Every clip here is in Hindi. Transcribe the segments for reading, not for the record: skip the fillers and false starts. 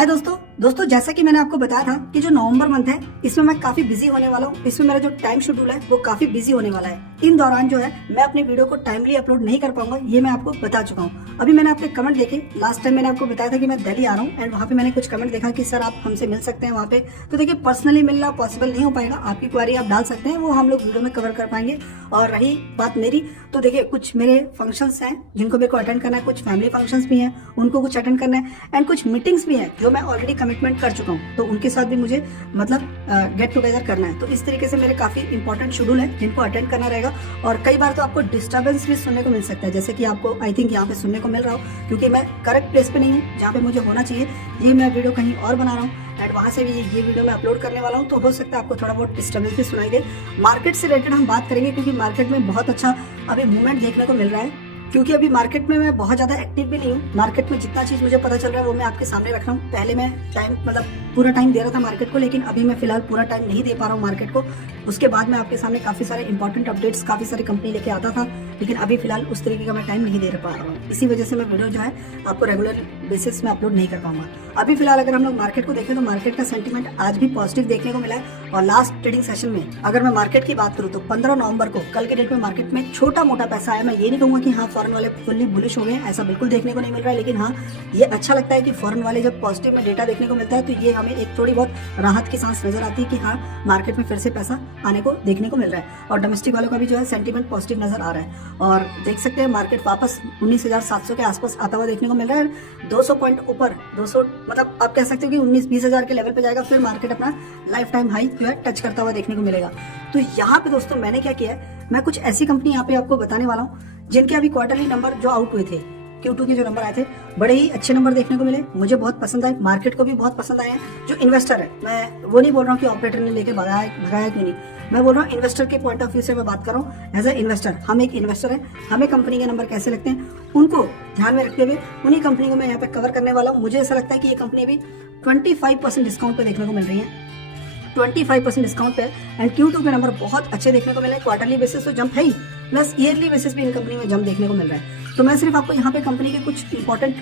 हाय दोस्तों जैसा कि मैंने आपको बताया था कि जो नवंबर मंथ है इसमें मैं काफी बिजी होने वाला हूँ। इसमें मेरा जो टाइम शेड्यूल है वो काफी बिजी होने वाला है। इन दौरान जो है मैं अपनी वीडियो को टाइमली अपलोड नहीं कर पाऊंगा, ये मैं आपको बता चुका हूँ। अभी मैंने आपके कमेंट देखे, लास्ट टाइम मैंने आपको बताया था कि मैं दिल्ली आ रहा हूँ एंड वहाँ पे मैंने कुछ कमेंट देखा कि सर आप हमसे मिल सकते हैं वहाँ पे। तो देखिए पर्सनली मिलना पॉसिबल नहीं हो पाएगा, आपकी क्वारी आप डाल सकते हैं, वो हम लोग वीडियो में कवर कर पाएंगे। और रही बात मेरी, तो देखिए कुछ मेरे फंक्शंस हैं जिनको मेरे को अटेंड करना है, कुछ फैमिली फंक्शंस भी हैं उनको कुछ अटेंड करना है एंड कुछ मीटिंग्स भी हैं जो मैं ऑलरेडी कमिटमेंट कर चुका हूँ, तो उनके साथ भी मुझे मतलब गेट टुगेदर करना है। तो इस तरीके से मेरे काफी इंपॉर्टेंट शेड्यूल है जिनको अटेंड करना रहेगा। और कई बार तो आपको डिस्टर्बेंस भी सुनने को मिल सकता है, जैसे कि आपको आई थिंक यहाँ पे सुनने को मिल रहा हो, क्योंकि मैं करेक्ट प्लेस पे नहीं हूँ जहाँ पे मुझे होना चाहिए। ये मैं वीडियो कहीं और बना रहा हूँ एंड वहाँ से भी ये वीडियो मैं अपलोड करने वाला हूँ, तो हो सकता है आपको थोड़ा बहुत डिस्टर्बेंस भी सुनाई दे। मार्केट से रिलेटेड हम बात करेंगे क्योंकि मार्केट में बहुत अच्छा अभी मूवमेंट देखने को मिल रहा है, क्योंकि अभी मार्केट में मैं बहुत ज्यादा एक्टिव भी नहीं हूँ। मार्केट में जितना चीज मुझे पता चल रहा है वो मैं आपके सामने रख रहा हूँ। पहले मैं टाइम मतलब पूरा टाइम दे रहा था मार्केट को, लेकिन अभी मैं फिलहाल पूरा टाइम नहीं दे पा रहा हूँ मार्केट को। उसके बाद मैं आपके सामने काफी सारे इंपॉर्टेंट अपडेट्स, काफी सारी कंपनी लेके आता था, लेकिन अभी फिलहाल उस तरीके का मैं टाइम नहीं दे पा रहा हूँ। इसी वजह से मैं वीडियो जो है आपको रेगुलर बेसिस में अपलोड नहीं कर पाऊंगा। अभी फिलहाल अगर हम लोग मार्केट को देखें तो मार्केट का सेंटीमेंट आज भी पॉजिटिव देखने को मिला है। और लास्ट ट्रेडिंग सेशन में अगर मैं मार्केट की बात करूँ तो 15 नवंबर को कल के डेट में मार्केट में छोटा मोटा पैसा आया। मैं ये नहीं कहूंगा कि हाँ फॉरेन वाले फुल्ली बुलिश हो गए, ऐसा बिल्कुल देखने को नहीं मिल रहा है, लेकिन हाँ ये अच्छा लगता है कि फॉरेन वाले जब पॉजिटिव में डेटा देखने को मिलता है तो ये हमें एक थोड़ी बहुत राहत की सांस नजर आती है कि हाँ मार्केट में फिर से पैसा आने को देखने को मिल रहा है। और डोमेस्टिक वालों का भी जो है सेंटीमेंट पॉजिटिव नजर आ रहा है और देख सकते हैं मार्केट वापस 19,700 के आसपास आता हुआ देखने को मिल रहा है। 200 पॉइंट ऊपर 200 मतलब आप कह सकते हो कि 19-20 हजार के लेवल पे जाएगा, फिर मार्केट अपना लाइफ टाइम हाई जो है टच करता हुआ देखने को मिलेगा। तो यहाँ पे दोस्तों मैंने क्या किया है, मैं कुछ ऐसी कंपनी यहाँ पे आपको बताने वाला हूँ जिनके अभी क्वार्टरली नंबर जो आउट हुए थे, Q2 के जो नंबर आए थे, बड़े ही अच्छे नंबर देखने को मिले, मुझे बहुत पसंद आए, मार्केट को भी बहुत पसंद आए हैं। जो इन्वेस्टर है, मैं वो नहीं बोल रहा हूँ कि ऑपरेटर ने लेके भगाया क्यों नहीं, मैं बोल रहा हूँ इन्वेस्टर के पॉइंट ऑफ व्यू से मैं बात कर रहा हूँ। एज ए इन्वेस्टर, हम एक इन्वेस्टर है, हमें कंपनी के नंबर कैसे लगते हैं उनको ध्यान में रखते हुए उन्हीं कंपनी को मैं यहाँ पे कवर करने वाला हूँ। मुझे ऐसा लगता है कि ये कंपनी अभी 25% डिस्काउंट पे देखने को मिल रही है, 25% डिस्काउंट पे एंड Q2 के नंबर बहुत अच्छे देखने को मिले। क्वार्टरली बेसिस तो जंप है ही, प्लस ईयरली बेसिस भी इन कंपनी में जंप देखने को मिल रहा है। तो मैं सिर्फ आपको यहाँ पे कंपनी के कुछ इंपॉर्टेंट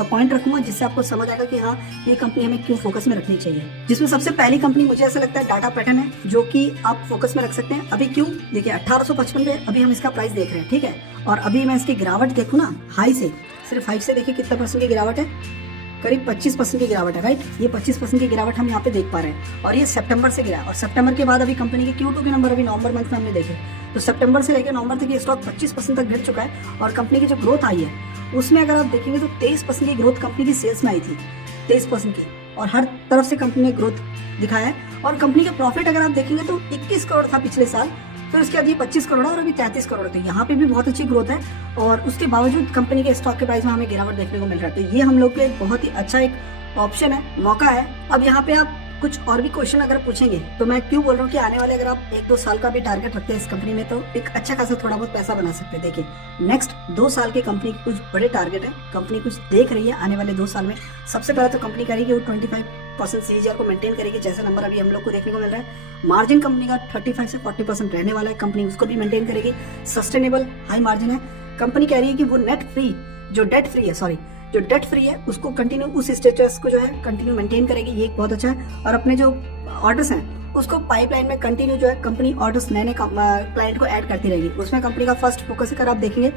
पॉइंट रखूंगा जिससे आपको समझ आएगा कि हाँ ये कंपनी हमें क्यों फोकस में रखनी चाहिए। जिसमें सबसे पहली कंपनी मुझे ऐसा लगता है टाटा पैटर्न है, जो कि आप फोकस में रख सकते हैं। अभी क्यों देखिए 1855 पे अभी हम इसका प्राइस देख रहे हैं, ठीक है। और अभी मैं इसकी गिरावट देखूँ ना, हाई से सिर्फ हाई से देखिए कितना % की गिरावट है, करीब 25% की गिरावट है, राइट। ये 25% की गिरावट हम यहाँ पे देख पा रहे हैं और ये सितंबर से गिरा है। और सितंबर के बाद अभी कंपनी के Q2 के नंबर अभी नवंबर मंथ में हमने देखे, तो सितंबर से लेकर नवंबर तक ये स्टॉक 25% तक गिर चुका है। और कंपनी की जो ग्रोथ आई है उसमें अगर आप देखेंगे तो 23% की ग्रोथ कंपनी की सेल्स में आई थी, 23% की, और हर तरफ से कंपनी ने ग्रोथ दिखाया है। और कंपनी का प्रॉफिट अगर आप देखेंगे तो 21 करोड़ था पिछले साल, फिर उसके बाद ये 25 करोड़ और अभी 33 करोड़ थे। यहाँ पे भी बहुत अच्छी ग्रोथ है और उसके बावजूद कंपनी के स्टॉक के प्राइस में हमें गिरावट देखने को मिल रहा है। तो ये हम लोग के बहुत ही अच्छा एक ऑप्शन है, मौका है। अब यहाँ पे आप कुछ और भी क्वेश्चन अगर पूछेंगे तो मैं क्यों बोल रहा हूँ कि आने वाले अगर आप 1-2 साल का भी टारगेट रखते हैं इस कंपनी में तो एक अच्छा खासा थोड़ा बहुत पैसा बना सकते हैं। देखिए नेक्स्ट 2 साल की कंपनी के कुछ बड़े टारगेट है, कंपनी कुछ देख रही है आने वाले 2 साल में। सबसे पहले तो कंपनी करेगी वो 25% CAGR को मेंटेन करेगी, जैसा नंबर अभी हम लोग को देखने को मिल रहा है। मार्जिन कंपनी का 35 से 40% रहने वाला है, कंपनी उसको भी मेंटेन करेगी। सस्टेनेबल हाई मार्जिन है। कंपनी कह रही है कि वो जो डेट फ्री है उसको कंटिन्यू, उस स्टेटस को जो है कंटिन्यू मेंटेन करेगी, ये बहुत अच्छा है। और अपने जो ऑर्डर्स हैं उसको पाइपलाइन में कंटिन्यू जो है कंपनी ऑर्डर्स नए क्लाइंट को ऐड करती रहेगी। उसमें कंपनी का फर्स्ट फोकस अगर आप देखेंगे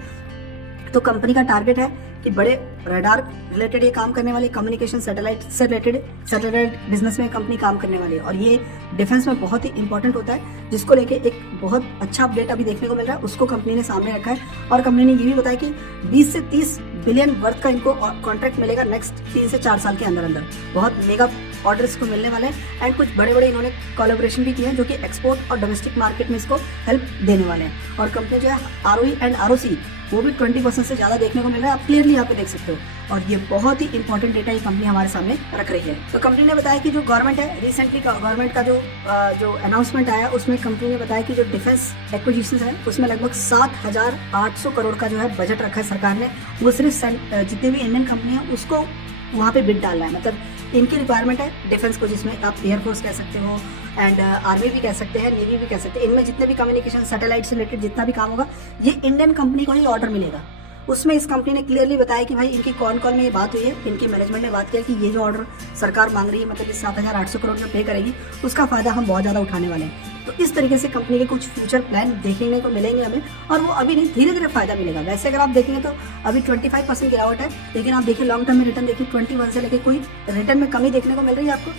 तो कंपनी का टारगेट है कि बड़े रडार रिलेटेड ये काम करने वाली, कम्युनिकेशन सैटेलाइट से रिलेटेड सैटेलाइट बिजनेस में कंपनी काम करने वाली है। और ये डिफेंस में बहुत ही इंपॉर्टेंट होता है, जिसको लेके एक बहुत अच्छा अपडेट अभी देखने को मिल रहा है, उसको कंपनी ने सामने रखा है। और कंपनी ने ये भी बताया कि 20 से 30 बिलियन वर्थ का इनको कॉन्ट्रैक्ट मिलेगा नेक्स्ट 3 से 4 साल के अंदर। बहुत मेगा ऑर्डर्स को मिलने वाले हैं एंड कुछ बड़े बड़े इन्होंने कोलैबोरेशन भी किए हैं जो कि एक्सपोर्ट और डोमेस्टिक मार्केट में इसको हेल्प देने वाले हैं। और कंपनी जो है ROE एंड ROC वो भी 20% से ज्यादा देखने को मिल रहा है, आप क्लियरली यहाँ पे देख सकते हो। और ये बहुत ही इंपॉर्टेंट डेटा ये कंपनी हमारे सामने रख रही है। तो कंपनी ने बताया कि जो गवर्नमेंट है, रिसेंटली गवर्नमेंट का जो अनाउंसमेंट आया उसमें कंपनी ने बताया कि जो डिफेंस एक्विजिशन है उसमें लगभग 7,800 करोड़ का जो है बजट रखा है सरकार ने। वो सिर्फ जितने भी इंडियन कंपनी है उसको वहाँ पे बिड डालना है, मतलब इनकी रिक्वायरमेंट है डिफेंस को, जिसमें आप एयरफोर्स कह सकते हो एंड आर्मी भी कह सकते हैं, नेवी भी कह सकते हैं। इनमें जितने भी कम्युनिकेशन सैटेलाइट से रिलेटेड जितना भी काम होगा ये इंडियन कंपनी को ही ऑर्डर मिलेगा। उसमें इस कंपनी ने क्लियरली बताया कि भाई इनकी कौन कॉल में ये बात हुई है, इनकी मैनेजमेंट ने बात किया कि ये जो ऑर्डर सरकार मांग रही है, मतलब 7,800 करोड़ जो पे करेगी, उसका फायदा हम बहुत ज़्यादा उठाने वाले हैं। तो इस तरीके से कंपनी के कुछ फ्यूचर प्लान देखने को मिलेंगे हमें, और वो अभी नहीं, धीरे धीरे फायदा मिलेगा। वैसे अगर आप देखेंगे तो अभी 25% गिरावट है, लेकिन आप देखिए लॉन्ग टर्म में रिटर्न देखिए 21 से लेके कोई रिटर्न में कमी देखने को मिल रही है आपको।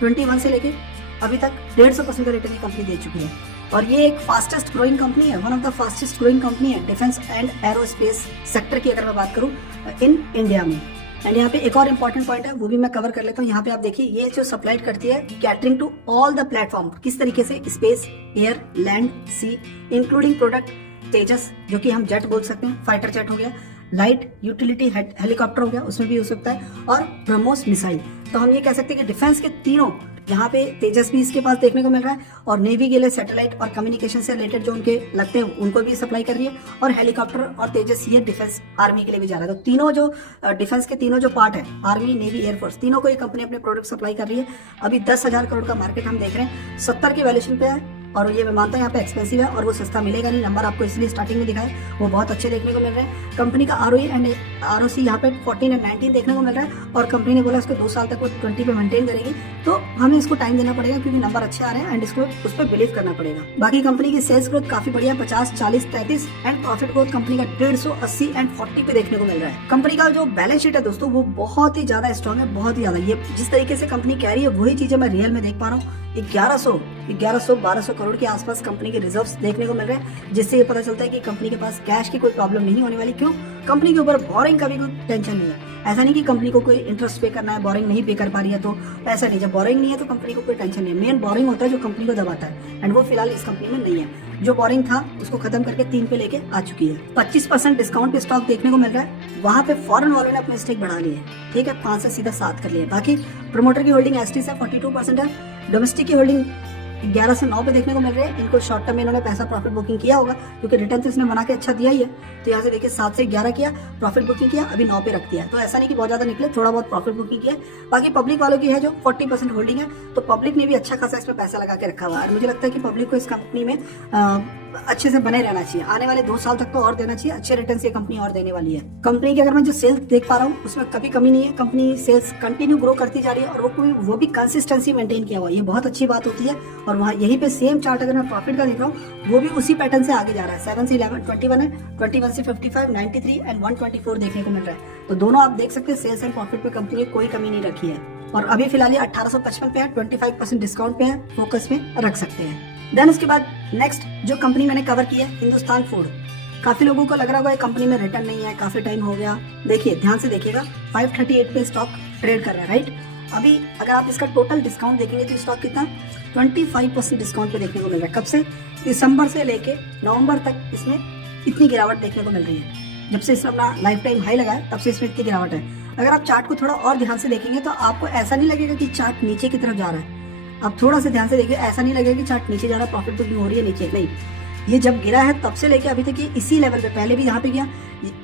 21 से लेके अभी तक 150% का रिटर्न कंपनी दे चुकी है, और ये एक फास्टेस्ट ग्रोइंग कंपनी है, one of the fastest growing company है डिफेंस एंड एरोस्पेस सेक्टर की अगर मैं बात करूँ इन इंडिया में। एंड यहाँ पे एक और इम्पोर्टेंट पॉइंट है, वो भी मैं कवर कर लेता हूँ। यहाँ पे आप देखिए ये जो सप्लाई करती है catering to all the platform, किस तरीके से space, air, land, sea, including product Tejas जो कि हम जेट बोल सकते हैं, फाइटर जेट हो गया, लाइट यूटिलिटी हेलीकॉप्टर हो गया, उसमें भी हो सकता है, और ब्रह्मोस मिसाइल। तो हम ये कह सकते हैं कि डिफेंस के तीनों, यहाँ पे तेजस भी इसके पास देखने को मिल रहा है, और नेवी के लिए सैटेलाइट और कम्युनिकेशन से रिलेटेड जो उनके लगते हैं उनको भी सप्लाई कर रही है, और हेलीकॉप्टर और तेजस ये डिफेंस आर्मी के लिए भी जा रहा है। तो तीनों जो डिफेंस के तीनों जो पार्ट है, आर्मी, नेवी, एयरफोर्स, तीनों को ये कंपनी अपने प्रोडक्ट सप्लाई कर रही है। अभी 10,000 करोड़ का मार्केट हम देख रहे हैं, 70 की वैल्यूएशन पे है, और ये मैं मानता हूँ यहाँ पे एक्सपेंसिव है और वो सस्ता मिलेगा नहीं। नंबर आपको इसलिए स्टार्टिंग में दिखाए, वो बहुत अच्छे देखने को मिल रहे हैं। कंपनी का ROE एंड ROC यहाँ पे 14 और 19 देखने को मिल रहा है, और कंपनी ने बोला इसको 2 साल तक वो 20 पे मेंटेन करेगी। तो हमें इसको टाइम देना पड़ेगा क्योंकि नंबर अच्छे आ रहे हैं, एंड इसको उस पर बिलीव करना पड़ेगा। बाकी कंपनी की सेल्स ग्रोथ काफी बढ़िया, 50, 40, 33, एंड प्रॉफिट ग्रोथ कंपनी का 150, 80 एंड 40 पे देखने को मिल रहा है। कंपनी का जो बैलेंस शीट है दोस्तों, वो बहुत ही ज्यादा स्ट्रॉन्ग है, बहुत ही ज्यादा। ये जिस तरीके से कंपनी कह रही है वही चीजें मैं रियल में देख पा रहा हूँ। 1100-1200 करोड़ के आसपास कंपनी के रिजर्व्स देखने को मिल रहे हैं, जिससे ये पता चलता है कि कंपनी के पास कैश की कोई प्रॉब्लम नहीं होने वाली। क्यों? कंपनी के ऊपर बोरिंग का भी कोई टेंशन नहीं है। ऐसा नहीं कि कंपनी को कोई इंटरेस्ट पे करना है, बोरिंग नहीं पे कर पा रही है, तो ऐसा नहीं। जब बोरिंग नहीं है तो कंपनी को कोई टेंशन नहीं है। मेन बोरिंग होता है जो कंपनी को दबाता है, एंड वो फिलहाल इस कंपनी में नहीं है। जो बोरिंग था उसको खत्म करके 3 पे लेके आ चुकी है। 25% डिस्काउंट पे स्टॉक देखने को मिल रहा है। वहां पे फॉरेन वालों ने अपने स्टेक बढ़ा लिए, ठीक है, 5 से सीधा 7 कर लिए। बाकी प्रोमोटर की होल्डिंग एसटी से 42% है, डोमेस्टिक की होल्डिंग 11 से 9 पे देखने को मिल रहे हैं। इनको शॉर्ट टर्म में इन्होंने पैसा प्रॉफिट बुकिंग किया होगा, क्योंकि रिटर्न तो इसने बना के अच्छा दिया ही है। तो यहाँ से देखिए 7 से 11 किया, प्रॉफिट बुकिंग किया, अभी 9 पे रख दिया। तो ऐसा नहीं कि बहुत ज्यादा निकले, थोड़ा बहुत प्रॉफिट बुकिंग किया। बाकी पब्लिक वालों की है जो 40% होल्डिंग है, तो पब्लिक ने भी अच्छा खासा इसमें पैसा लगा के रखा हुआ है। और मुझे लगता है कि पब्लिक को इस कंपनी में अच्छे से बने रहना चाहिए। आने वाले 2 साल तक तो और देना चाहिए, अच्छे रिटर्न से कंपनी और देने वाली है। कंपनी की अगर मैं जो सेल्स देख पा रहा हूँ उसमें कभी कमी नहीं है। कंपनी सेल्स कंटिन्यू ग्रो करती जा रही है, और वो भी कंसिस्टेंसी मेंटेन किया हुआ है। ये बहुत अच्छी बात होती है। और वहाँ यहीं पे सेम चार्ट अगर मैं प्रॉफिट का देख रहा हूँ, वो भी उसी पैटर्न से आगे जा रहा है। 7 से 11 21 है, 21 से 55, 93 एंड 124 देखने को मिल रहा है। तो दोनों आप देख सकते हैं, सेल्स एंड प्रॉफिट पे कंपनी ने कोई कमी नहीं रखी है। और अभी फिलहाल ये 1855 पे है, 25% डिस्काउंट पे है, फोकस में रख सकते हैं। देन उसके बाद नेक्स्ट जो कंपनी मैंने कवर की है, हिंदुस्तान फूड। काफी लोगों को लग रहा होगा ये कंपनी में रिटर्न नहीं है, काफी टाइम हो गया। देखिए ध्यान से देखिएगा, 538 पे स्टॉक ट्रेड कर रहा है, राइट। अभी अगर आप इसका टोटल डिस्काउंट देखेंगे तो स्टॉक कितना 25% डिस्काउंट पे देखने को मिल रहा है। कब से? दिसंबर से लेके नवंबर तक इसमें इतनी गिरावट देखने को मिल रही है। जब से इसने अपना लाइफ टाइम हाई लगाया तब से इसमें इतनी गिरावट है। अगर आप चार्ट को थोड़ा और ध्यान से देखेंगे तो आपको ऐसा नहीं लगेगा कि चार्ट नीचे की तरफ जा रहा है। आप थोड़ा सा ध्यान से देखिए, ऐसा नहीं लगेगा कि चार्ट नीचे जा रहा है, प्रॉफिट बुकिंग हो रही है नीचे, नहीं। ये जब गिरा है तब से लेके अभी तक ये इसी लेवल पे, पहले भी यहाँ पे गया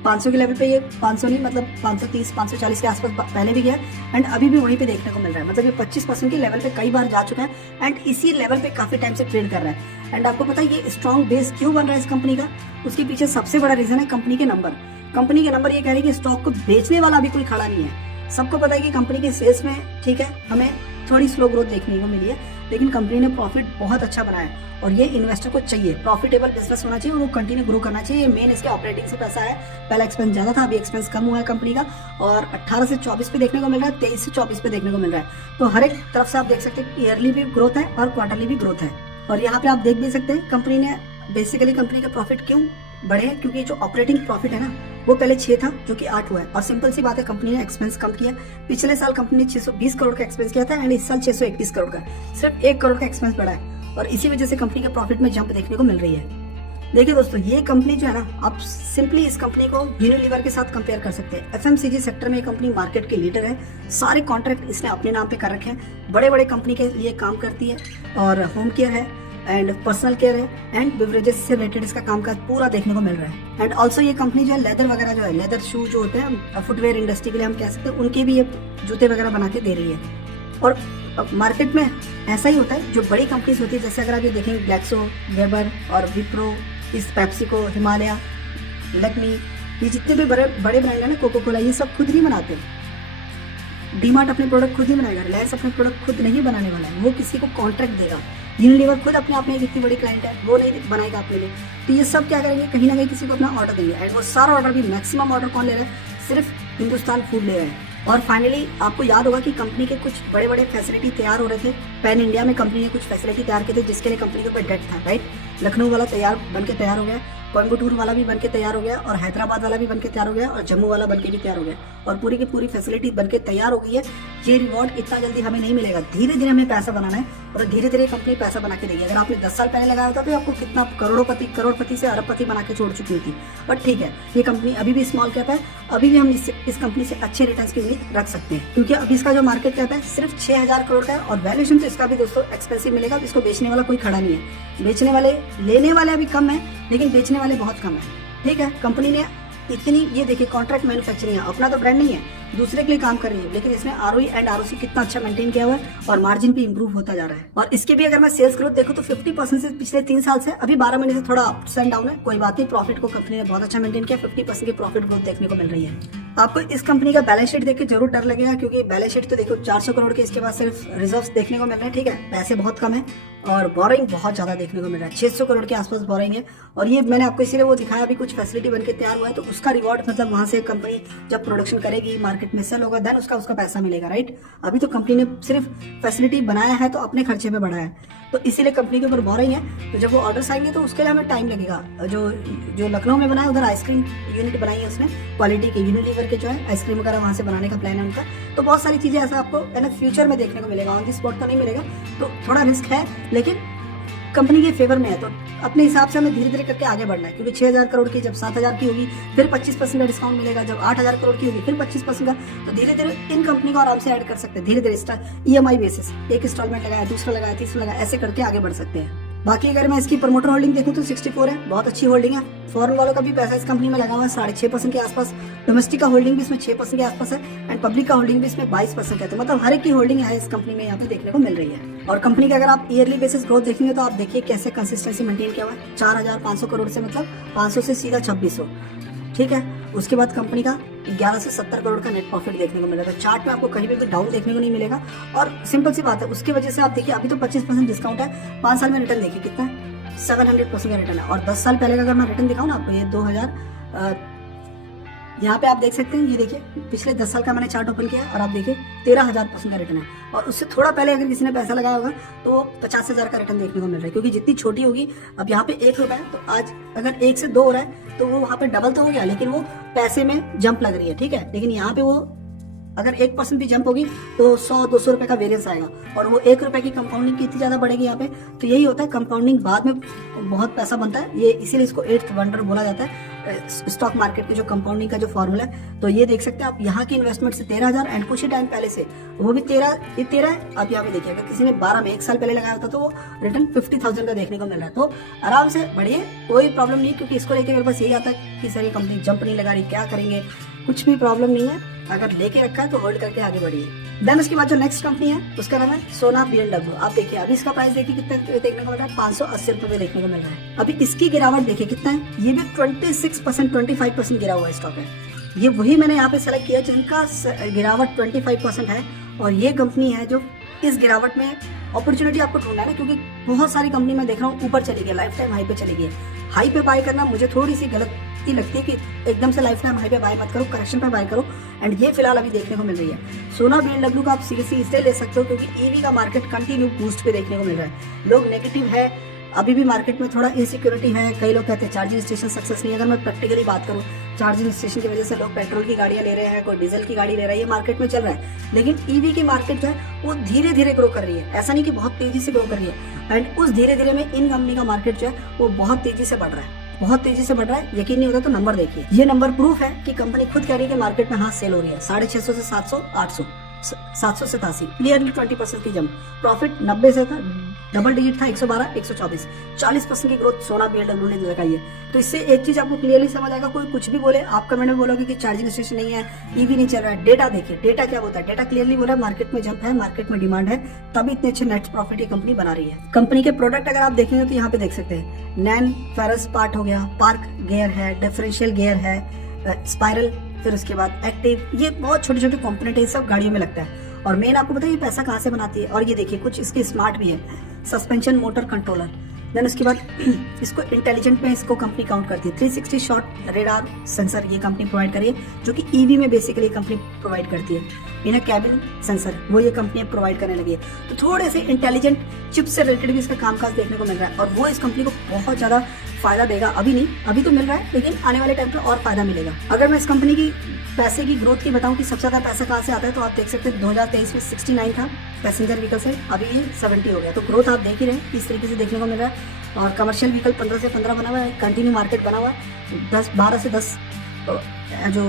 500 के लेवल पे, ये 500 नहीं मतलब 530, 540 के आसपास पहले भी गया, एंड अभी भी वहीं पे देखने को मिल रहा है। मतलब ये 25% के लेवल पे कई बार जा चुका है, एंड इसी लेवल पे काफी टाइम से ट्रेड कर रहा है। एंड आपको पता है ये स्ट्रॉन्ग बेस क्यों बन रहा है इस कंपनी का? उसके पीछे सबसे बड़ा रीजन है कंपनी के नंबर। कंपनी के नंबर ये कह रहे हैं कि स्टॉक को बेचने वाला अभी कोई खड़ा नहीं है। सबको पता है कि कंपनी के सेल्स में, ठीक है, हमें थोड़ी स्लो ग्रोथ देखने को मिली है, लेकिन कंपनी ने प्रॉफिट बहुत अच्छा बनाया है, और ये इन्वेस्टर को चाहिए। प्रॉफिटेबल बिजनेस होना चाहिए और वो कंटिन्यू ग्रो करना चाहिए। मेन इसके ऑपरेटिंग से पैसा है। पहला एक्सपेंस ज्यादा था, अभी एक्सपेंस कम हुआ है कंपनी का, और 18 से 24 पे देखने को मिल रहा है, 23 से 24 पे देखने को मिल रहा है। तो हर एक तरफ से आप देख सकते हैं ईयरली भी ग्रोथ है और क्वार्टरली भी ग्रोथ है। और यहाँ पे आप देख भी सकते हैं कंपनी ने बेसिकली कंपनी का प्रॉफिट क्यों बढ़े, क्योंकि जो ऑपरेटिंग प्रॉफिट है ना, वो पहले 6 था जो कि 8 हुआ है। और सिंपल सी बात है, कंपनी ने एक्सपेंस कम किया। पिछले साल कंपनी ने 620 करोड़ का एक्सपेंस किया था, एंड इस साल 631 करोड़ का, सिर्फ 1 करोड़ का एक्सपेंस बढ़ा है, और इसी वजह से कंपनी के प्रॉफिट में जंप देखने को मिल रही है। देखिए दोस्तों, ये कंपनी जो है ना, आप सिंपली इस कंपनी को यूनिलीवर के साथ कंपेयर कर सकते हैं। एफएमसीजी सेक्टर में ये कंपनी मार्केट के लीडर है। सारे कॉन्ट्रैक्ट इसने अपने नाम पे कर रखे हैं, बड़े बड़े कंपनी के लिए काम करती है, और होम केयर है एंड पर्सनल केयर है, एंड बिवरेजेस से रिलेटेड इसका कामकाज पूरा देखने को मिल रहा है। एंड ऑल्सो ये कंपनी जो है लेदर वगैरह जो है, लेदर शूज जो होते हैं फुटवेयर इंडस्ट्री के लिए हम कह सकते हैं, उनके भी ये जूते वगैरह बना के दे रही है। और मार्केट में ऐसा ही होता है, जो बड़ी कंपनीज होती है, जैसे अगर आप ये देखेंगे ग्लैक्सो, वेबर और विप्रो, इस पेप्सिको, हिमालय, लक्मी, ये जितने भी बड़े बड़े ब्रांड है ना, कोको कोला, ये सब खुद नहीं बनाते। डीमार्ट अपने प्रोडक्ट खुद ही बनाएगा, रिलायंस अपने प्रोडक्ट खुद नहीं बनाने वाला है, वो किसी को कॉन्ट्रैक्ट देगा। यूनिलीवर खुद अपने आप में एक इतनी बड़ी क्लाइंट है, वो नहीं बनाएगा अपने लिए। तो ये सब क्या करेंगे, कहीं ना कहीं किसी को अपना ऑर्डर देंगे, एंड वो सारा ऑर्डर भी मैक्सिमम ऑर्डर कौन ले रहा है, सिर्फ हिंदुस्तान फूड ले रहे हैं। और फाइनली आपको याद होगा कि कंपनी के कुछ बड़े बड़े फैसिलिटी तैयार हो रहे थे, पैन इंडिया में कंपनी ने कुछ फैसिलिटी तैयार किए थे जिसके लिए कंपनी के ऊपर डेट था, राइट। लखनऊ वाला बन के तैयार हो गया, कोयम्बटूर वाला भी बनके तैयार हो गया, और हैदराबाद वाला भी बनके तैयार हो गया, और जम्मू वाला बनके भी तैयार हो गया, और पूरी की पूरी फैसिलिटी बनके तैयार हो गई है। ये रिवॉर्ड इतना जल्दी हमें नहीं मिलेगा, धीरे धीरे हमें पैसा बनाना है, और धीरे धीरे कंपनी पैसा बना के देगी। अगर आपने 10 साल पहले लगाया होता तो आपको कितना करोड़पति से अरबपति बना के छोड़ चुकी थी। बट ठीक है, ये कंपनी अभी भी स्मॉल कैप है, अभी भी हम इस कंपनी से अच्छे रिटर्न्स की उम्मीद रख सकते हैं, क्योंकि अभी इसका जो मार्केट कैप है सिर्फ 6000 करोड़ का है, और वैल्यूएशन तो इसका भी दोस्तों एक्सपेंसिव मिलेगा। इसको बेचने वाला कोई खड़ा नहीं है, बेचने वाले, लेने वाले अभी कम है, लेकिन बेचने वाले बहुत कम है। ठीक है, कंपनी ने इतनी, ये देखिए कॉन्ट्रैक्ट मैन्युफैक्चरिंग है, अपना तो ब्रांड नहीं है, दूसरे के लिए काम कर रही है, लेकिन इसने आरओई एंड आरओसी कितना अच्छा मेंटेन किया हुआ है, और मार्जिन भी इंप्रूव होता जा रहा है। और इसके भी अगर मैं सेल्स ग्रोथ देखूं तो 50% से पिछले 3 साल से, अभी 12 महीने से थोड़ा अप्स एंड डाउन है, कोई बात नहीं, प्रॉफिट को कंपनी ने बहुत अच्छा मेंटेन किया, 50% की प्रॉफिट ग्रोथ देखने को मिल रही है। आपको इस कंपनी का बैलेंस शीट देख के जरूर डर लगेगा, क्योंकि बैलेंस शीट तो देखो 400 करोड़ के इसके बाद सिर्फ रिजर्व्स देखने को मिल रहे हैं। ठीक है, पैसे बहुत कम है, और बोरिंग बहुत ज्यादा देखने को मिल रहा है, 600 करोड़ के आसपास बोरिंग है। और ये मैंने आपको इसीलिए वो दिखाया, अभी कुछ फैसिलिटी बनके तैयार हुआ है, तो उसका रिवॉर्ड मतलब वहां से कंपनी जब प्रोडक्शन करेगी, मार्केट में सेल होगा, देन उसका पैसा मिलेगा, राइट। अभी तो कंपनी ने सिर्फ फैसिलिटी बनाया है तो अपने खर्चे पे बढ़ाया है, तो इसीलिए कंपनी के ऊपर बोरिंग है। तो जब वो ऑर्डर्स आएंगे तो उसके लिए हमें टाइम लगेगा। जो लखनऊ में बनाया, उधर आइसक्रीम यूनिट बनाई है उसने, क्वालिटी के यूनिलीवर के जो है आइसक्रीम वगैरह वहां से बनाने का प्लान है उनका। तो बहुत सारी चीजें ऐसा आपको है ना फ्यूचर में देखने को मिलेगा, ऑन दी स्पॉट तो नहीं मिलेगा, तो थोड़ा रिस्क है, लेकिन कंपनी के फेवर में है। तो अपने हिसाब से हमें धीरे धीरे करके आगे बढ़ना है, क्योंकि 6000 करोड़ की जब 7000 की होगी फिर 25% का डिस्काउंट मिलेगा, जब 8000 करोड़ की होगी फिर 25% का। तो धीरे धीरे इन कंपनी को आराम से ऐड कर सकते हैं, धीरे धीरे EMI बेसिस, एक इंस्टॉलमेंट लगाया, दूसरा लगाया, तीसरा लगाया, ऐसे करके आगे बढ़ सकते हैं। बाकी अगर मैं इसकी प्रमोटर होल्डिंग देखूं तो 64 है, बहुत अच्छी होल्डिंग है। फॉरेन वालों का भी पैसा इस कंपनी में लगा हुआ है 6.5% के आसपास, डोमेस्टिक का होल्डिंग भी इसमें 6% के आसपास है, एंड पब्लिक का होल्डिंग भी इसमें 22% है। तो मतलब हर एक की होल्डिंग है इस कंपनी में यहाँ पे देखने को मिल रही है। और कंपनी के अगर आप ईयरली बेसिस ग्रोथ देखेंगे तो आप देखिए कैसे कंसिस्टेंसी मेंटेन किया हुआ है, 4500 करोड़ से मतलब 500 से सीधा 2600। ठीक है, उसके बाद कंपनी का 11 से 70 करोड़ का नेट प्रॉफिट देखने को मिलेगा। चार्ट में आपको कहीं भी डाउन देखने को नहीं मिलेगा, और सिंपल सी बात है, उसकी वजह से आप देखिए अभी तो 25% डिस्काउंट है, 5 साल में रिटर्न देखिए कितना है, 700% का रिटर्न है। और 10 साल पहले का अगर मैं रिटर्न दिखाऊं ना आपको, ये 2000 यहाँ पे आप देख सकते हैं, ये देखिए पिछले 10 साल का मैंने चार्ट ओपन किया, और आप देखिए 13,000% का रिटर्न है। और उससे थोड़ा पहले अगर किसी ने पैसा लगाया होगा तो 50,000 का रिटर्न देखने को मिल रहा है, क्योंकि जितनी छोटी होगी, अब यहाँ पे 1 रुपया है, तो आज अगर 1 से 2 हो रहा है तो वो वहाँ पे डबल तो हो गया, लेकिन वो पैसे में जंप लग रही है। ठीक है, लेकिन यहाँ पे वो अगर 1% भी जंप होगी तो 100-200 रुपए का वेरियंस आएगा, और वो 1 रुपए की कंपाउंडिंग कितनी ज्यादा बढ़ेगी यहाँ पे। तो यही होता है, कंपाउंडिंग बाद में बहुत पैसा बनता है, ये इसीलिए इसको 8th वंडर बोला जाता है स्टॉक मार्केट के जो कंपाउंडिंग का जो फॉर्मूला है। तो ये देख सकते हैं आप, यहाँ की इन्वेस्टमेंट से 13,000, एंड कुछ ही टाइम पहले से वो भी 13 है। आप यहाँ पे देखिए, अगर किसी ने 12 में 1 साल पहले लगाया होता तो वो रिटर्न 50,000 का देखने को मिल रहा है। तो आराम से बढ़िए, कोई प्रॉब्लम नहीं, क्योंकि इसको लेके मेरे पास यही आता है कि सर ये कंपनी जंप नहीं लगा रही, क्या करेंगे, कुछ भी प्रॉब्लम नहीं है, अगर लेके रखा है तो होल्ड करके आगे बढ़िए। देन उसके बाद जो नेक्स्ट कंपनी है उसका नाम है सोना BMW। आप देखिए अभी इसका प्राइस देखिए कितना देखने को मिल रहा है, 580 रुपए देखने को मिल रहा है। अभी इसकी गिरावट देखिए कितना है, ये भी 26%, 25% गिरा हुआ स्टॉक है। ये वही मैंने यहाँ पे सेलेक्ट किया जिनका गिरावट 25% है, और ये कंपनी है जो इस गिरावट में अपॉर्चुनिटी आपको ढूंढना है ना, क्योंकि बहुत सारी कंपनी मैं देख रहा हूँ ऊपर चली गई, लाइफ टाइम हाई पे चली गई। हाई पे बाय करना मुझे थोड़ी सी गलती लगती है, कि एकदम से लाइफ टाइम हाई पे बाय मत करो, करेक्शन पे बाय करो, एंड ये फिलहाल अभी देखने को मिल रही है। सोना BMW का आप सीरियसली इसलिए ले सकते हो क्योंकि EV का मार्केट कंटिन्यू बूस्ट पे देखने को मिल रहा है। लोग नेगेटिव है, अभी भी मार्केट में थोड़ा इनसिक्योरिटी है, कई लोग कहते हैं चार्जिंग स्टेशन सक्सेस नहीं है। अगर मैं प्रैक्टिकली बात करूँ, चार्जिंग स्टेशन की वजह से लोग पेट्रोल की गाड़ियां ले रहे हैं, कोई डीजल की गाड़ी ले रहा है, ये मार्केट में चल रहा है। लेकिन EV की मार्केट जो है वो धीरे धीरे ग्रो कर रही है, ऐसा नहीं कि बहुत तेजी से ग्रो कर रही है, एंड उस धीरे धीरे में इन कंपनी का मार्केट जो है वो बहुत तेजी से बढ़ रहा है, बहुत तेजी से बढ़ रहा है। यकीन नहीं होता तो नंबर देखिए, ये नंबर प्रूफ है कि कंपनी खुद कह रही है कि मार्केट में हाँ सेल हो रही है। 650 से 700, 800, 787, क्लियरली 20% की जंप। प्रॉफिट 90 से था, डबल डिजिट था, 112, 124, 40% की ग्रोथ सोना BMW ने लगाई है। तो इससे एक चीज आपको क्लियरली समझ आएगा, कोई कुछ भी बोले, आप कमेंट में बोलोगे कि चार्जिंग स्टेशन नहीं है, EV नहीं चल रहा है, डेटा देखिए, डेटा क्या होता है, डेटा क्लियरली बोला मार्केट में जंप है, मार्केट में डिमांड है, तभी इतने अच्छे नेट प्रॉफिट की कंपनी बना रही है। कंपनी के प्रोडक्ट अगर आप देखेंगे तो यहाँ पे देख सकते हैं, नैन फेरस पार्ट हो गया, पार्क गियर है, डिफरेंशियल गियर है, स्पाइरल, फिर उसके बाद एक्टिव, ये बहुत छोटे छोटे कंपोनेंट है, सब गाड़ियों में लगता है। और मेन आपको बताइए पैसा कहाँ से बनाती है, और ये देखिए कुछ इसके स्मार्ट भी है, सस्पेंशन मोटर कंट्रोलर। देन उसके बाद इसको इंटेलिजेंट में इसको कंपनी काउंट करती है। 360 शॉट रेडार सेंसर ये कंपनी प्रोवाइड करी है, जो कि ईवी में बेसिकली कंपनी प्रोवाइड करती है। इनर कैबिन सेंसर वो ये कंपनी प्रोवाइड करने लगी है। तो थोड़े से इंटेलिजेंट चिप से रिलेटेड भी इसका कामकाज देखने को मिल रहा है, और वो इस कंपनी को बहुत ज्यादा फायदा देगा। अभी नहीं, अभी तो मिल रहा है, लेकिन आने वाले टाइम पे और फायदा मिलेगा। अगर मैं इस कंपनी की पैसे की ग्रोथ की बताऊं कि सबसे ज्यादा पैसा कहाँ से आता है, तो आप देख सकते हैं 2023 में 69 था पैसेंजर व्हीकल से, अभी ये 70 हो गया। तो ग्रोथ आप देख ही रहे हैं, इस तरीके से देखने को मिल रहा है। और कमर्शियल व्हीकल 15 से 15 बना हुआ है, कंटिन्यू मार्केट बना हुआ है। 12 से 10 जो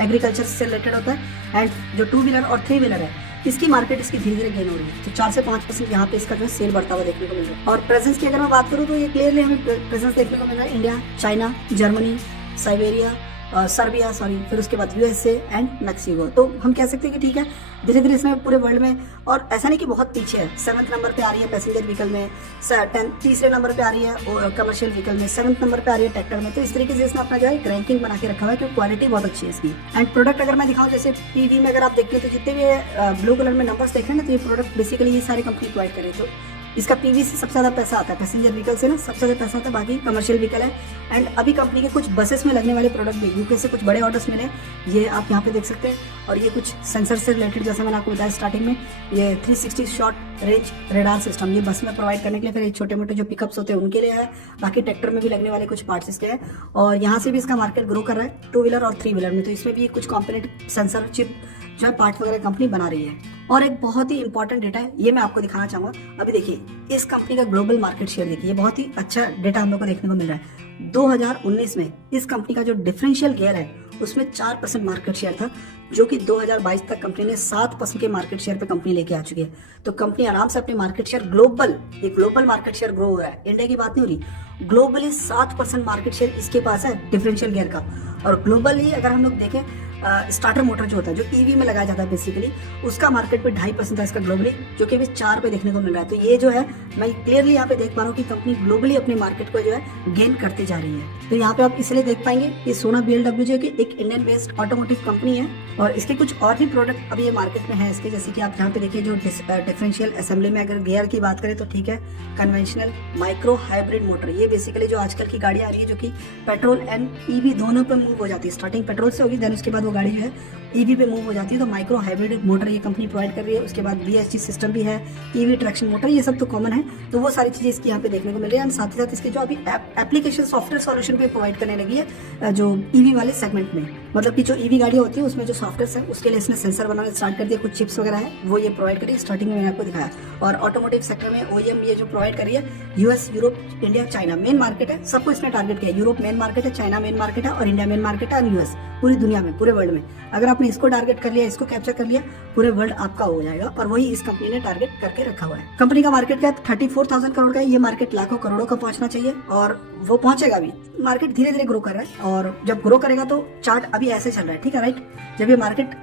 एग्रीकल्चर से रिलेटेड होता है। एंड जो 2 व्हीलर और 3 व्हीलर है, इसकी मार्केट इसकी धीरे धीरे गेन हो रही है। तो 4 से 5% यहाँ पे इसका जो है सेल बढ़ता हुआ देखने को मिल रहा है। और प्रेजेंस की अगर मैं बात करूँ तो ये क्लियरली हमें प्रेजेंस देखने को मिल रहा है India, China, Germany, Siberia, Serbia, फिर उसके बाद यूएसए एंड मैक्सिको। तो हम कह सकते हैं कि ठीक है, धीरे धीरे इसमें पूरे वर्ल्ड में, और ऐसा नहीं कि बहुत पीछे है। 7th नंबर पे आ रही है पैसेंजर व्हीकल में, 3रे नंबर पे आ रही है कमर्शियल व्हीकल में, 7th नंबर पे आ रही है ट्रैक्टर में। तो इस तरीके से इसने अपना जो है रैंकिंग बना के रखा हुआ है, क्योंकि क्वालिटी बहुत अच्छी है इसकी। एंड प्रोडक्ट अगर मैं दिखाऊं, जैसे पीवी में अगर आप देखते हैं तो जितने भी ब्लू कलर में नंबर्स देख रहे हैं ना, तो ये प्रोडक्ट बेसिकली ये सारी कंपनी प्रोवाइड करे। तो इसका पीवी से सबसे ज्यादा पैसा आता है, पैसेंजर व्हीकल से ना सबसे ज्यादा पैसा आता है, बाकी कमर्शियल व्हीकल है। एंड अभी कंपनी के कुछ बसेस में लगने वाले प्रोडक्ट भी यूके से कुछ बड़े ऑर्डर्स मिले, ये आप यहाँ पे देख सकते हैं। और ये कुछ सेंसर से रिलेटेड, जैसे मैंने आपको बताया स्टार्टिंग में, ये 360 शॉट रेंज रेडार सिस्टम ये बस में प्रोवाइड करने के लिए, फिर ये छोटे मोटे जो पिकअप्स होते हैं उनके लिए है, बाकी ट्रैक्टर में भी लगने वाले कुछ पार्ट्स इसके हैं। और यहाँ से भी इसका मार्केट ग्रो कर रहा है 2 व्हीलर और 3 व्हीलर में। तो इसमें भी कुछ कॉम्पोनेंट सेंसर चिप जो है पार्ट वगैरह कंपनी बना रही है। और एक बहुत ही इंपॉर्टेंट डेटा है, ये मैं आपको दिखाना चाहूंगा। अभी देखिए इस कंपनी का ग्लोबल मार्केट शेयर देखिए, ये बहुत ही अच्छा डेटा हम लोग को देखने को मिल रहा है। 2019 में इस कंपनी का जो डिफरेंशियल गियर है उसमें 4% मार्केट शेयर था, जो कि 2022 तक कंपनी ने 7% के मार्केट शेयर पे कंपनी लेके आ चुकी है। तो कंपनी आराम से अपने market share global market share grow हो रहा है, इंडिया की बात नहीं हो रही। ग्लोबली 7% मार्केट शेयर इसके पास है डिफरेंशियल गियर का। और ग्लोबली अगर हम लोग देखें स्टार्टर मोटर जो होता है, जो ईवी में लगाया जाता है बेसिकली, उसका मार्केट पे 2.5% है इसका ग्लोबली, जो कि अभी 4 पे देखने को मिल रहा है। तो ये जो है मैं क्लियरली यहाँ पे देख पा रहा हूँ कि कंपनी ग्लोबली अपने मार्केट को जो है गेन करती जा रही है। तो यहाँ पे आप इसलिए देख पाएंगे कि सोना BLW जो कि एक इंडियन बेस्ड ऑटोमोटिव कंपनी है, और इसके कुछ और भी प्रोडक्ट अभी ये मार्केट में है इसके, जैसे कि आप यहाँ पे देखिए जो डिफरेंशियल असेंबली में अगर गियर की बात करें तो ठीक है, कन्वेंशनल, माइक्रो, हाइब्रिड मोटर, ये बेसिकली जो आजकल की गाड़ी आ रही है जो कि पेट्रोल एंड ईवी दोनों पे मूव हो जाती है। स्टार्टिंग पेट्रोल से होगी, देन उसके बाद वो गाड़ी जो है ईवी पे मूव हो जाती है। तो माइक्रो हाइब्रिड मोटर ये कंपनी प्रोवाइड कर रही है। उसके बाद VSG सिस्टम भी है, ईवी ट्रैक्शन मोटर, ये सब तो कॉमन है। तो वो सारी चीजें इसकी यहाँ पे देखने को मिल रही है। और साथ ही साथ इसके जो अभी एप्लीकेशन सॉफ्टवेयर सॉल्यूशन भी प्रोवाइड करने लगी है, जो ईवी वाले सेगमेंट में, मतलब कि जो ईवी गाड़ी होती है उसमें जो सॉफ्टवेयर है उसके लिए इसने सेंसर बनाना स्टार्ट कर दिया, कुछ चिप्स वगैरह है वो ये प्रोवाइड करी, स्टार्टिंग में मैंने आपको दिखाया। और ऑटोमोटिव सेक्टर में OEM ये जो प्रोवाइड करी है, US, Europe, India, China main market है, सबको इसने टारगेट किया। यूरोप मेन मार्केट है, चाइना मेन मार्केट है, और इंडिया मेन मार्केट है, और US पूरी दुनिया में, पूरे वर्ल्ड में। अगर आपने इसको टारगेट कर लिया, इसको कैप्चर कर लिया, पूरे वर्ल्ड आपका हो जाएगा। और वही इस कंपनी ने टारगेट करके रखा हुआ है। कंपनी का मार्केट कैप 34,000 करोड़ का है। ये मार्केट लाखों करोड़ों का पहुंचना चाहिए, और वो पहुंचेगा भी। मार्केट धीरे धीरे ग्रो कर रहा है, और जब ग्रो करेगा तो चार्ट अभी ऐसे चल रहा है, ठीक है, राइट। जब ये मार्केट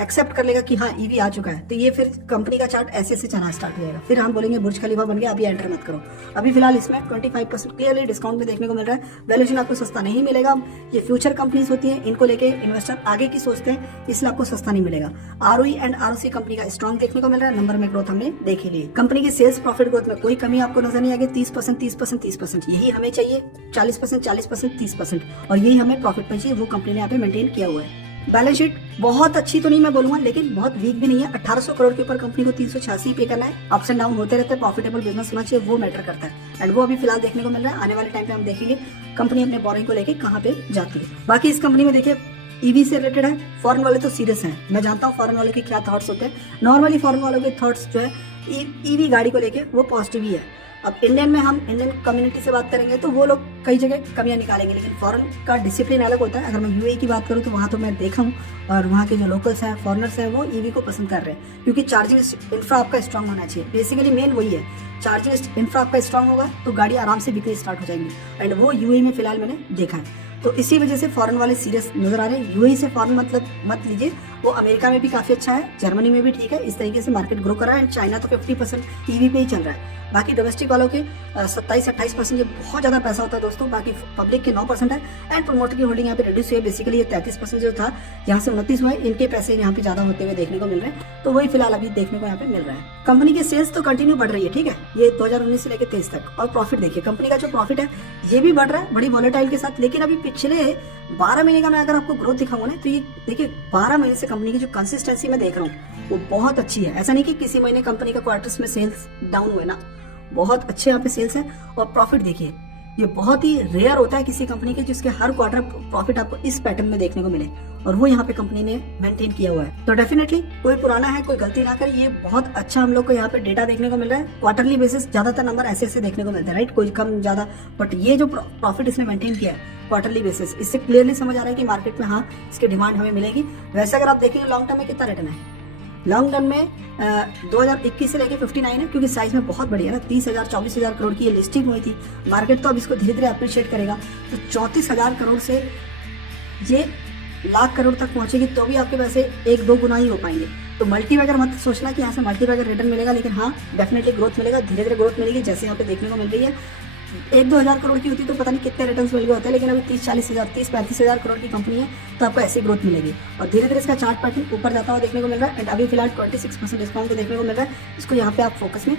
एक्सेप्ट कर लेगा कि हाँ ईवी आ चुका है, तो ये फिर कंपनी का चार्ट ऐसे ऐसे चलना स्टार्ट हो जाएगा। फिर हम बोलेंगे बुर्ज खलीफा बन गया, अभी एंटर मत करो। अभी फिलहाल इसमें 25% क्लियरली डिस्काउंट में देखने को मिल रहा है। वैल्यूएशन आपको सस्ता नहीं मिलेगा। ये फ्यूचर कंपनीज होती है, इनको लेके इन्वेस्टर आगे की सोचते हैं, इसलिए आपको सस्ता नहीं मिलेगा। ROE एंड ROC कंपनी का स्ट्रॉन्ग देखने को मिल रहा है। नंबर में ग्रोथ हमने देख ही ली। कंपनी की सेल्स प्रॉफिट ग्रोथ में कोई कमी आपको नजर नहीं आएगी। 30%, यही हमें चाहिए। 40%, 30%, और यही हमें प्रॉफिट में चाहिए, वो कंपनी ने यहाँ पे मेंटेन किया हुआ है। बैलेंस शीट बहुत अच्छी तो नहीं मैं बोलूंगा, लेकिन बहुत वीक भी नहीं है। 1800 करोड़ के ऊपर कंपनी को 386 पे करना है। अप्स एंड डाउन होते रहते हैं, प्रॉफिटेबल बिजनेस होना चाहिए, वो मैटर करता है। एंड वो अभी फिलहाल देखने को मिल रहा है। आने वाले टाइम पे हम देखेंगे कंपनी अपने बोरिंग को लेके कहाँ पे जाती है। बाकी इस कंपनी में देखिए ईवी से रिलेटेड है। फॉरेन वाले तो सीरियस हैं, मैं जानता हूँ फॉरेन वाले के क्या थॉट्स होते हैं। नॉर्मली फॉरेन वालों के थॉट्स जो है ईवी गाड़ी को लेके वो पॉजिटिव ही है। अब इंडियन में हम इंडियन कम्युनिटी से बात करेंगे तो वो लोग कई जगह कमियां निकालेंगे, लेकिन फॉरेन का डिसिप्लिन अलग होता है। अगर मैं UAE की बात करूँ तो वहाँ तो मैं देखा हूँ, और वहाँ के जो लोकल्स हैं, फॉरेनर्स हैं, वो ईवी को पसंद कर रहे हैं, क्योंकि चार्जिंग इंफ्रा आपका स्ट्रांग होना चाहिए। बेसिकली मेन वही है, चार्जिंग इंफ्रा आपका स्ट्रांग होगा तो गाड़ी आराम से बिकनी स्टार्ट हो जाएंगी। एंड वो UAE में फिलहाल मैंने देखा है। तो इसी वजह से फॉरेन वाले सीरियस नजर आ रहे हैं। यूएई से फॉरेन मतलब मत लीजिए, वो अमेरिका में भी काफी अच्छा है, जर्मनी में भी ठीक है, इस तरीके से मार्केट ग्रो कर रहा है। एंड चाइना तो 50% ईवी पे ही चल रहा है। बाकी डोमेस्टिक वालों के 27-28% ये बहुत ज्यादा पैसा होता है दोस्तों। बाकी पब्लिक के 9% है। एंड प्रोमोटर की होल्डिंग यहाँ पे रिड्यूस हुई है। बेसिकली ये 33% जो था यहाँ से 29 हुआ है। इनके पैसे यहाँ पे ज्यादा होते हुए देखने को मिल रहे हैं, तो वही फिलहाल अभी देखने को यहाँ पे मिल रहा है। कंपनी की सेल्स तो कंटिन्यू बढ़ रही है, ठीक है, ये 2019 से लेकर 23 तक। और प्रॉफिट देखिए, कंपनी का जो प्रॉफिट है ये भी बढ़ रहा है बड़ी वॉलेटाइल के साथ। लेकिन अभी पिछले 12 महीने का मैं अगर आपको ग्रोथ दिखाऊंगा ना, तो ये देखिए 12 महीने से कंपनी की जो कंसिस्टेंसी मैं देख रहा हूँ वो बहुत अच्छी है। ऐसा नहीं कि किसी महीने कंपनी का क्वार्टर्स में सेल्स डाउन हुए ना, बहुत अच्छे यहाँ पे सेल्स है। और प्रॉफिट देखिए, ये बहुत ही रेयर होता है किसी कंपनी के जिसके हर क्वार्टर प्रॉफिट आपको इस पैटर्न में देखने को मिले, और वो यहाँ पे कंपनी ने मेंटेन किया हुआ है। तो डेफिनेटली कोई पुराना है, कोई गलती ना करे, ये बहुत अच्छा हम लोग को यहाँ पे डेटा देखने को मिल रहा है। क्वार्टरली बेसिस ज्यादातर नंबर ऐसे देखने को मिलते हैं, राइट, कोई कम ज्यादा, बट ये जो प्रॉफिट इसने मेंटेन किया है क्वार्टरली बेसिस, इससे क्लियरली समझ आ रहा है कि मार्केट में हाँ इसकी डिमांड हमें मिलेगी। वैसे अगर आप देखेंगे लॉन्ग टर्म में कितना रिटर्न है, लॉन्ग टर्म में 2021 से लेके 59 है, क्योंकि साइज में बहुत बड़ी है ना, 30,000-40,000 करोड़ की ये लिस्टिंग हुई थी। मार्केट तो अब इसको धीरे धीरे अप्रिशिएट करेगा, तो 34,000 करोड़ से ये लाख करोड़ तक पहुंचेगी, तो भी आपके पैसे 1-2 गुना ही हो पाएंगे। तो मल्टीबैगर मत सोचना कि यहाँ से मल्टीबैगर रिटर्न मिलेगा, लेकिन हाँ डेफिनेटली ग्रोथ मिलेगा, धीरे धीरे ग्रोथ मिलेगी, जैसे यहाँ पे देखने को मिल रही है। 1-2 हज़ार करोड़ की होती तो पता नहीं कितने रिटर्न मिल गए होते हैं, लेकिन अभी 30-35 हज़ार करोड़ की कंपनी है, तो आपको ऐसी ग्रोथ मिलेगी। और धीरे धीरे इसका चार्ट पैटर्न ऊपर जाता हुआ देखने को मिल रहा है। एंड अभी फिलहाल 26% डिस्काउंट देखने को मिल रहा है, इसको यहाँ पे आप फोकस में